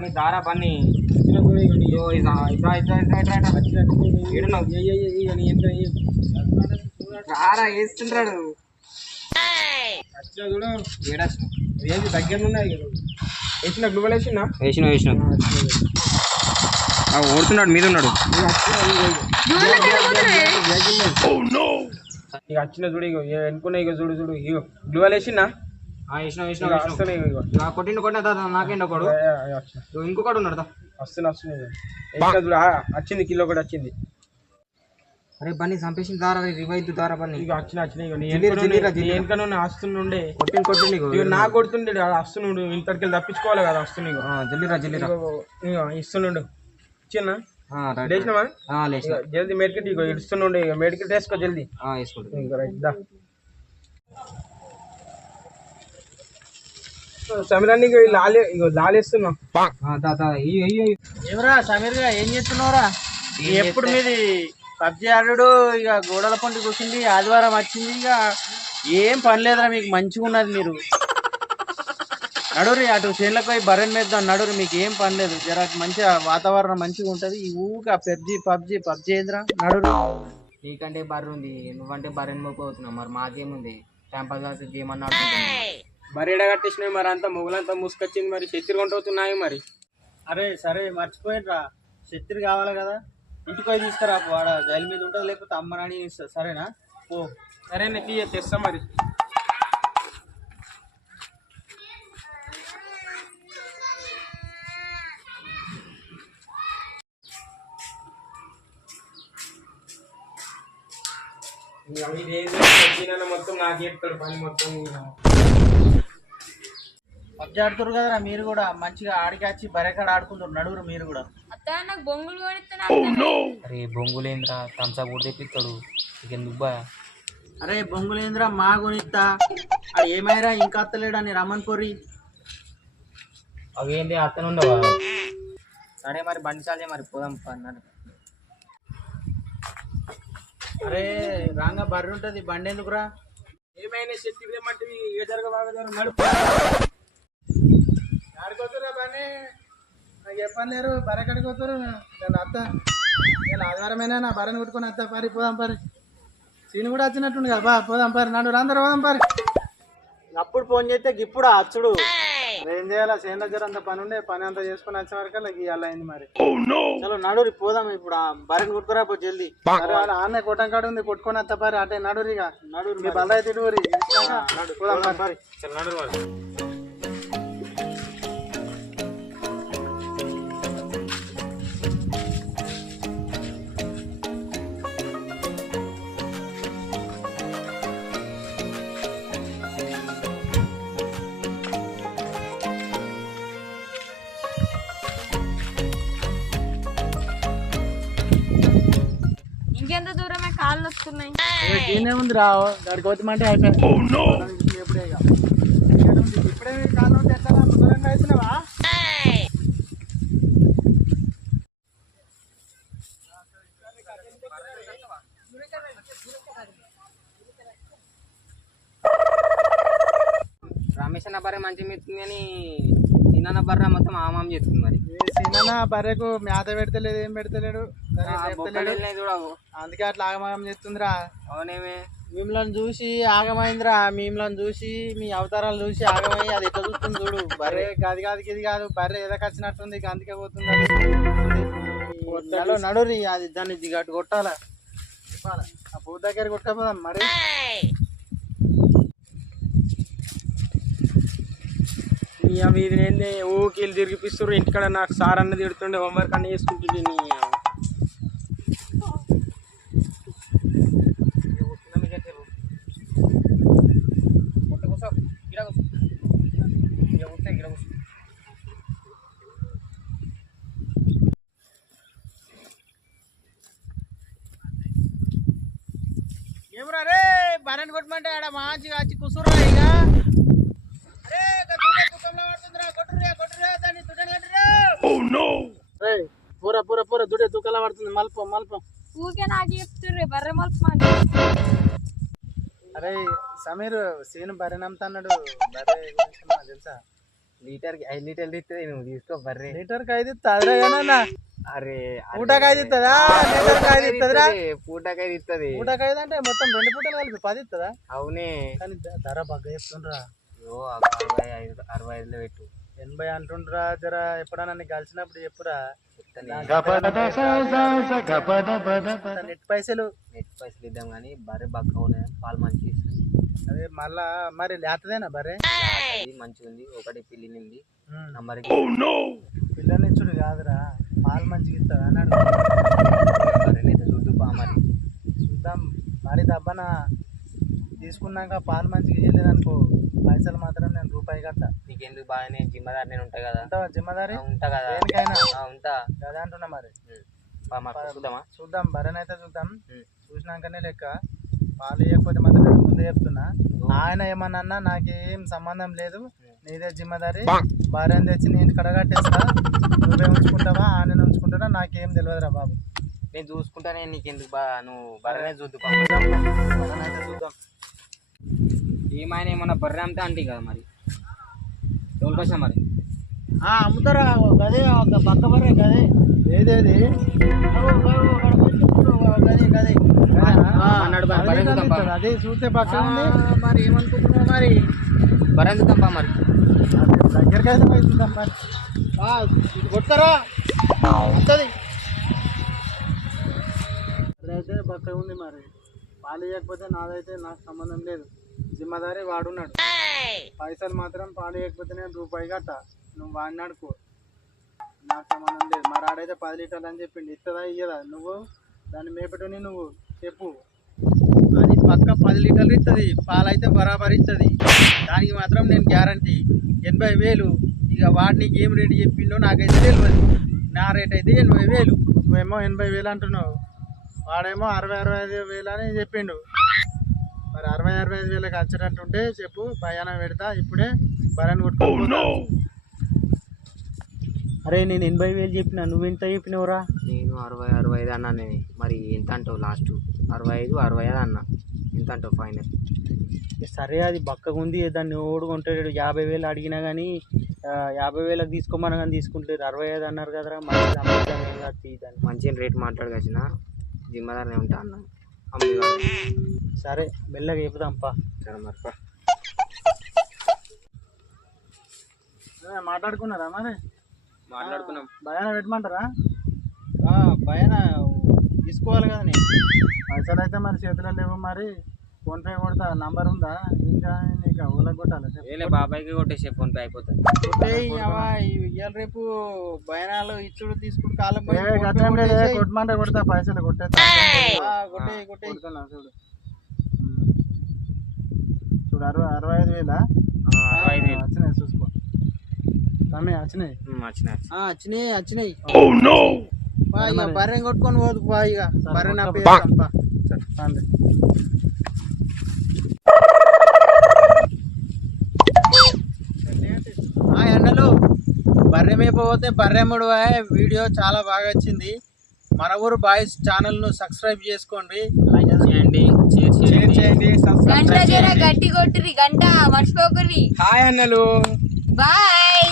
బన్నీ దారా బన్నీ దారా వేస్తుంటాడు ఏంటి దగ్గర ఉన్నాయి వేసిన గ్లూవల్ వేసిన వేసిన ఓడుతున్నాడు మీద ఉన్నాడు ఇక వచ్చిన చూడు ఇక ఎన్నుకున్నా ఇక చూడు చూడు ఇక గ్లూవల్ వేసిన కొట్టిండు కొట్టిన నాకేంటి ఒకడు ఇంకొకడు ఉన్నాడు వస్తుంది వచ్చింది కిలో కూడా వచ్చింది. అరే బన్నీ చంపేసిన దారా రివైద్దు దారా బన్నీ ఇక వచ్చినాయి వెనకనున్న వస్తుండే కొట్టిండు నాకు కొడుతుండే వస్తున్నాడు ఇంతటికి తప్పించుకోవాలి కదా వస్తున్నాయి జల్లిరా ఇస్తున్నాడు చిన్న లేచినావా జల్దీ మెడికెట్ ఇక ఇస్తుండే మెడికెట్ వేసుకో జల్దీ వేసుకోండి. సమీరాన్ని లాలేస్తున్నాం ఏమరా సమీర్ గా ఏం చేస్తున్నావురా? ఎప్పుడు మీది పబ్జి ఆడు ఇక గోడల పండు కూర్చుంది ఆదివారం వచ్చింది ఇక ఏం పని లేదురా మీకు మంచిగా ఉన్నది. మీరు నడురి అటు చేనులకు పోయి బర్రెన్ మీద నడురు మీకు ఏం పని లేదు. జర మంచిగా వాతావరణం మంచిగా ఉంటుంది. ఈ ఊక పబ్జి ఏందిరా నడురు. నీకంటే బర్రె ఉంది నువ్వంటే బర్రెని మోపోతున్నావు మరి మాకేముంది టైం పాస్ చేయమన్నా బర్రెడ కట్టేసినాయి మరి అంతా మొగులంతా మూసుకొచ్చింది మరి చెత్తిరి కొంటున్నాయి మరి. అరే సరే మర్చిపోయినరా చెత్తిరి కావాలి కదా ఇంటికి పోయి తీసుకురా వాడ జైలు మీద ఉంటుంది లేకపోతే అమ్మ నాని ఇస్తారు సరేనా ఓ సరేనా తెస్తా మరి. మొత్తం నాకు చెప్తాడు పని మొత్తం పబ్జి ఆడుతున్నారు కదరా మీరు కూడా మంచిగా ఆడికాచి బరెకాడ ఆడుకుంటారు నడుగురు మీరు కూడా. అరే బొంగులేంద్రా థమ్సా కూడా తెప్పిస్తాడు ఇక నువ్వా. అరే బొంగులేంద్రా మా కొనిస్తా అది ఏమైరా ఇంకా అత్తలేడా నీ రమ్మన్ పొర్రి అవేంటి అత్తనుండవా సరే మరి బండి చాలే మరి పోదాం అన్నాడు. అరే రాంగా బర్రె ఉంటుంది బండి ఎందుకురా? ఏమైనా శక్తి ఏమంటే ఏ జరగ బాగా నడుపు ఆడుకోతురా బాగానే నాకు చెప్పని లేరు బర్రె కడుకోతారు నేను అత్త నేను ఆదివారమైనా నా బర్రెని కొట్టుకొని అత్త పారి పోదాం పారి సీన్ కూడా వచ్చినట్టుండి కదా పోదాం పారి నడు అందరూ పోదాం పారి. అప్పుడు ఫోన్ చేస్తే ఇప్పుడు అచ్చుడు ఏం చేయాలా చేను దగ్గర అంత పని ఉండే పని అంతా చేసుకుని వచ్చే వరకు ఇవాళ అయింది మరి. చలో నడురి పోదాం ఇప్పుడు బర్రెని కొట్టుకురా పో జల్దీ. ఆన్న కొట్టం కాడ ఉంది కొట్టుకొని వస్తా పారి అటే నడురిగా నడురు మీ బల్ల అయితే పోదాం పారి నడు. ఇంకెంత దూరమే కాళ్ళు వస్తున్నాయి. ఉంది రా దాడికి పోతామంటే అయిపోయింది ఎప్పుడే ఇప్పుడే కాళ్ళు ఉంటే ఎట్లా దూరంగా అవుతున్నావా? రమేష్ అన్న బర్రె మంచిగా మెత్తుంది అని తిన్న బర్రె మొత్తం ఆమాం చేస్తుంది మరి. సిన్న బర్రెకు మేత పెడతలేదు ఏం పెడతలేడు చూడవు అందుకే అట్లా ఆగమాగం చేస్తుందిరా. అవునేమే మిమ్మల్ని చూసి ఆగమైందిరా మిమ్మల్ని చూసి మీ అవతారాలు చూసి ఆగమై అది ఎట్లా చూస్తుంది చూడు. బర్రె గది కాదు ఇది కాదు బర్రె ఎదకి వచ్చినట్టుంది అందుకే పోతుంది. నడురి అది దాన్ని గట్టు కొట్టాలా చెప్పాలా ఆ పూత దగ్గర కొట్టకపోదాం మరి. అవి ఇది ఏంది ఊకిలు తిరిగిపిస్తారు ఇంటికాడ నాకు సార్ అన్నది తిడుతుండే హోంవర్క్ అన్నీ చేసుకుంటుండే. ఏమరా రే బర్రెని కొట్టమంటే ఆడ మంచిగా వచ్చి కూర్చురా ఇక. పూరా పూరా పూరా దుడే దుఃఖలా పడుతుంది మల్పం ఊకే నాకు చెప్తుర్రే బర్రె మలుపు. అరే సమీర్ సీను బర్రె నమ్ముతా అన్నాడు. బర్రె గురించి తెలుసా? లీటర్కి 5 లీటర్లు ఇస్తుంది నువ్వు తీసుకో బర్రె. లీటర్కి 5 ఇస్తుందిరా ఏమన్నా? అరే పూటకి 5 ఇస్తుందా? లీటర్కి 5 ఇస్తుందిరా? పూటకైదు ఇస్తుంది. పూటకి 5 అంటే మొత్తం 2 పూటలు కలిపి 10 ఇస్తుందా? అవునే. కానీ ధర బాగా చెప్తుండ్రా. 65లో పెట్టు. 80 అంటుండ్రా. జర ఎప్పుడన్నా నీకు కలిసినప్పుడు చెప్పురా. నెట్ పైసలు ఇద్దాం కానీ బర్రె బక్క ఉన్నాయి, పాలు మంచిగా ఇస్తుంది. అదే మళ్ళా మరి లేతదేనా బర్రె? అది మంచిగా ఉంది. ఒకటి పిల్లినింది నంబర్ పిల్లనిచ్చుడు కాదురా, పాలు మంచిగా ఇస్తుంది అన్నాడు. బర్రెనైతే చూద్దు బా మరి చూద్దాం. మరి దబ్బన తీసుకున్నాక పాలు మంచిగా ఇవ్వలేదనుకో పైసలు మాత్రం నేను రూపాయి కట్ట. నీకెందుకు బాగానే జిమ్మదారి నేను ఉంటా కదా. ఉంటావా జిమ్మదారి? ఉంటా కదా. దేనికైనా ఉంటా అదే అంటున్నా. మరి చూద్దామా? చూద్దాం. బర్రెనైతే చూద్దాం. చూసినాకనే లెక్క. పాలు ఇవ్వకపోతే మాత్రం నేను ముందే చెప్తున్నా. ఆయన ఏమన్నా నాకేం సంబంధం లేదు, నీదే జిమ్మదారి. భార్యను తెచ్చి నీ ఇంటి కడగట్టేస్తా. నువ్వే ఉంచుకుంటావా ఆయన ఉంచుకుంటావా నాకేం తెలియదురా బాబు. నేను చూసుకుంటానే, నీకెందుకు నువ్వు బర్రెనే చూద్దు. బర్రెనైతే చూద్దాం. ఏమైనా ఏమన్నా బర్రె అమ్మితే అంటే కదా మరి తోలుకొచ్చా మరి అమ్ముతారా? గదే పక్క బర్రె గదే. ఏదేది అదే చూస్తే పక్క ఉంది. మరి ఏమనుకుంటున్నావు మరి? బర్రె చూద్దాం మరి దగ్గరకి అయితే పోయి చూద్దాం. మరి కొడతారా? వస్తుంది అదైతే పక్క ఉంది. మరి పాలు ఇవ్వకపోతే నాదైతే నాకు సంబంధం లేదు. జిమ్మదారి వాడున్నాడు. పైసలు మాత్రం పాలు ఇవ్వకపోతే నేను రూపాయి కట్ట. నువ్వు వాడిని అడుకో, నాకు సంబంధం లేదు. మరి ఆడైతే 10 లీటర్లు అని చెప్పిండు. ఇస్తుందా ఇయ్యదా? నువ్వు దాన్ని మేపటని నువ్వు చెప్పు. అది పక్క 10 లీటర్లు ఇస్తుంది. పాలు అయితే బరాబర్ ఇస్తుంది. దానికి మాత్రం నేను గ్యారంటీ. 80,000. ఇక వాడు నీకు ఏం రేటు చెప్పిండో నాకైతే తెలియదు. నా రేట్ అయితే 80,000. నువ్వేమో 80,000 అంటున్నావు, వాడేమో 60-65,000 అని చెప్పిండు. మరి 60-65,000కి వచ్చేటట్టుంటే చెప్పు, భయాన పెడతా. ఇప్పుడే బర్రెని కొట్టుకుంటా. అరే నేను 80,000 చెప్పినా, నువ్వెంత చెప్పినవురా? నేను 60-65 అన్నా. నేను మరి ఎంత అంటావు? లాస్ట్ 65 అన్నా. ఎంత అంటావు ఫైనల్? సరే అది బక్కగా ఉంది, దాన్ని ఓడుకుంటాడు. 50,000 అడిగినా కానీ 50,000కి తీసుకోమని కానీ తీసుకుంటారు. 65 అన్నారు కదరా. మంచిగా రేట్ మాట్లాడగచ్చిన జిమ్మదారినే ఉంటా అన్నా. సరే మెల్లగా చెప్పుదాంపా. సరే మరి మాట్లాడుకున్నారా? మరి మాట్లాడుకున్నాం. భయాన పెట్టమంటారా? భయాన తీసుకోవాలి కదా. నేను పైసలు అయితే మరి చేతిలో లేవు. మరి ఫోన్పే కొడతా. నంబర్ ఉందా? ఇంకా నీకు ఊళ్ళకి కొట్టాలి. బాబాయ్కి కొట్టేసే ఫోన్పే అయిపోతుంది. ఇవాళ రేపు భయానాలు ఇచ్చుడు తీసుకుని కాలం కొట్టమంటే కొడతా. పైసలు కొట్టేస్తా. కొడుతున్నా చూడు. చూడు 65,000 వచ్చినాయి. చూసుకో తమ్మి. వచ్చినాయి. బర్రె కొట్టుకొని పోదు బా. ఇక బర్రె నా పేరు ఎండలు. బర్రె మేపపోతే బర్రెమ్ముడు వీడియో చాలా బాగా వచ్చింది. మన ఊరు బాయ్స్ ఛానల్ను సబ్స్క్రైబ్ చేసుకోండి, లైక్ చేయండి, షేర్ చేయండి, గంట గట్టి కొట్టురి. గంట మర్చిపోకుర్రి. హాయ్ అన్నలు. బాయ్.